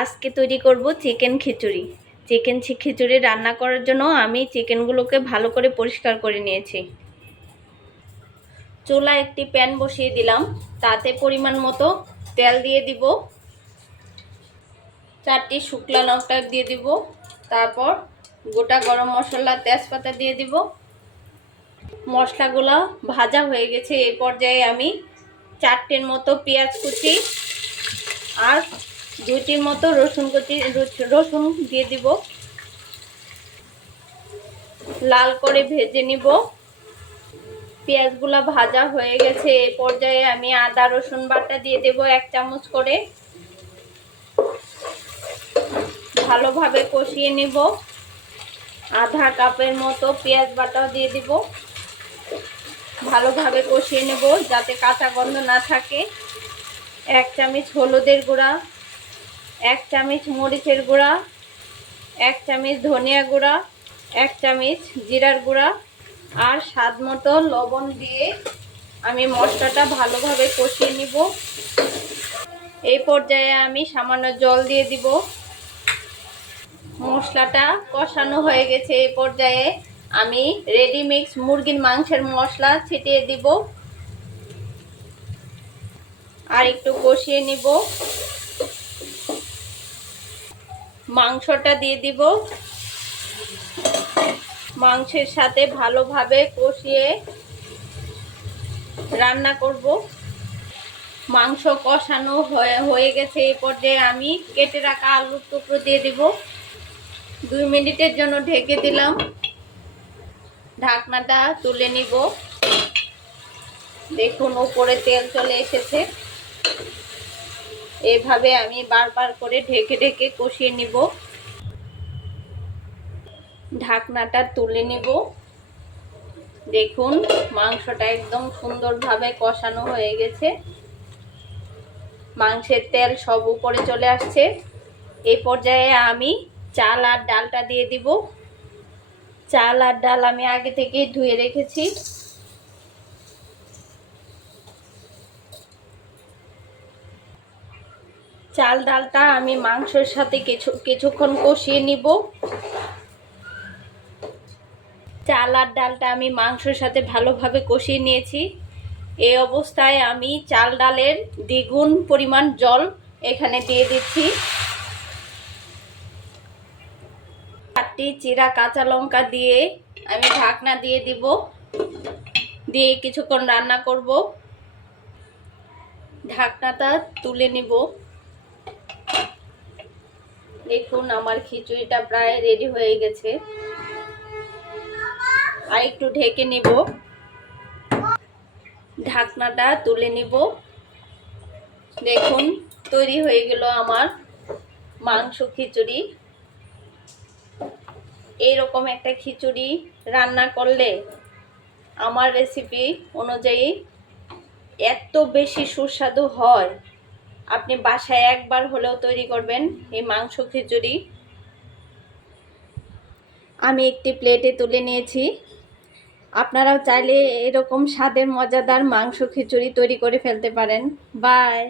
আজকে তৈরি করব চিকেন খিচুড়ি। খিচুড়ি রান্না করার জন্য আমি চিকেনগুলোকে ভালো করে পরিষ্কার করে নিয়েছি। চুলায় একটি প্যান বসিয়ে দিলাম, তাতে পরিমাণ মতো তেল দিয়ে দিব, 4টি শুকনো লঙ্কা দিয়ে দিব, তারপর গোটা গরম মশলা তেজপাতা দিয়ে দিব। মশলাগুলো ভাজা হয়ে গেছে। এই পর্যায়ে আমি 4টের মতো পেঁয়াজ কুচি আর 2টির মতো রসুন দিয়ে দিব। লাল করে ভেজে নিব। পেঁয়াজগুলো ভাজা হয়ে গেছে। এই পর্যায়ে আমি আদা রসুন বাটা দিয়ে দেব 1 চামচ করে। ভালোভাবে কষিয়ে নিব। আধা কাপের মতো পেঁয়াজ বাটাও দিয়ে দিব। ভালোভাবে কষিয়ে নেব যাতে কাঁচা গন্ধ না থাকে। 1 চামচ হলুদের গুঁড়া, 1 চামচ মরিচের গুঁড়া, 1 চামচ ধনিয়া গুঁড়া, 1 চামচ জিরার গুঁড়া আর স্বাদ মতো লবণ দিয়ে আমি মশলাটা ভালোভাবে কষিয়ে নিব। এই পর্যায়ে আমি সামান্য জল দিয়ে দিব। মশলাটা কষানো হয়ে গেছে। এই পর্যায়ে আমি রেডিমিক্স মুরগির মাংসের মশলা ছিটিয়ে দিব আর একটু কষিয়ে নিব। মাংসটা দিয়ে দিব। মাংসের সাথে ভালোভাবে কষিয়ে রান্না করব। মাংস কষানো হয়ে গেছে। এই পর্যায়ে আমি কেটে রাখা আলুর টুকরো দিয়ে দিব। 2 মিনিটের জন্য ঢেকে দিলাম। ঢাকনাটা তুলে নিব। দেখুন উপরে তেল চলে এসেছে। এভাবে আমি বারবার করে ঢেকে ঢেকে কষিয়ে নিব। ঢাকনাটা তুলে নিব। দেখুন মাংসটা একদম সুন্দরভাবে কষানো হয়ে গেছে। মাংসের তেল সব উপরে চলে আসছে। এই পর্যায়ে আমি চাল আর ডালটা দিয়ে দিব। চাল আর ডাল আমি আগে থেকেই ধুয়ে রেখেছি। চাল ডালটা আমি মাংসের সাথে কিছুক্ষণ কষিয়ে নিব। চাল আর ডালটা আমি মাংসের সাথে ভালোভাবে কষিয়ে নিয়েছি। এই অবস্থায় আমি চাল ডালের দ্বিগুণ পরিমাণ জল এখানে দিয়ে দিচ্ছি। 4টি চিরা কাঁচা লঙ্কা দিয়ে আমি ঢাকনা দিয়ে দিব। দিয়ে কিছুক্ষণ রান্না করব। ঢাকনাটা তুলে নিব। দেখুন আমার খিচুড়িটা প্রায় রেডি হয়ে গেছে। আর একটু ঢেকে নিব। ঢাকনাটা তুলে নিব। দেখুন তৈরি হয়ে গেল আমার মাংস খিচুড়ি। এইরকম একটা খিচুড়ি রান্না করলে আমার রেসিপি অনুযায়ী এত বেশি সুস্বাদু হয়। আপনি বাসায় একবার হলেও তৈরি করবেন এই মাংস খিচুড়ি। আমি একটি প্লেটে তুলে নিয়েছি। আপনারাও চাইলে এরকম স্বাদের মজাদার মাংস খিচুড়ি তৈরি করে ফেলতে পারেন। বাই।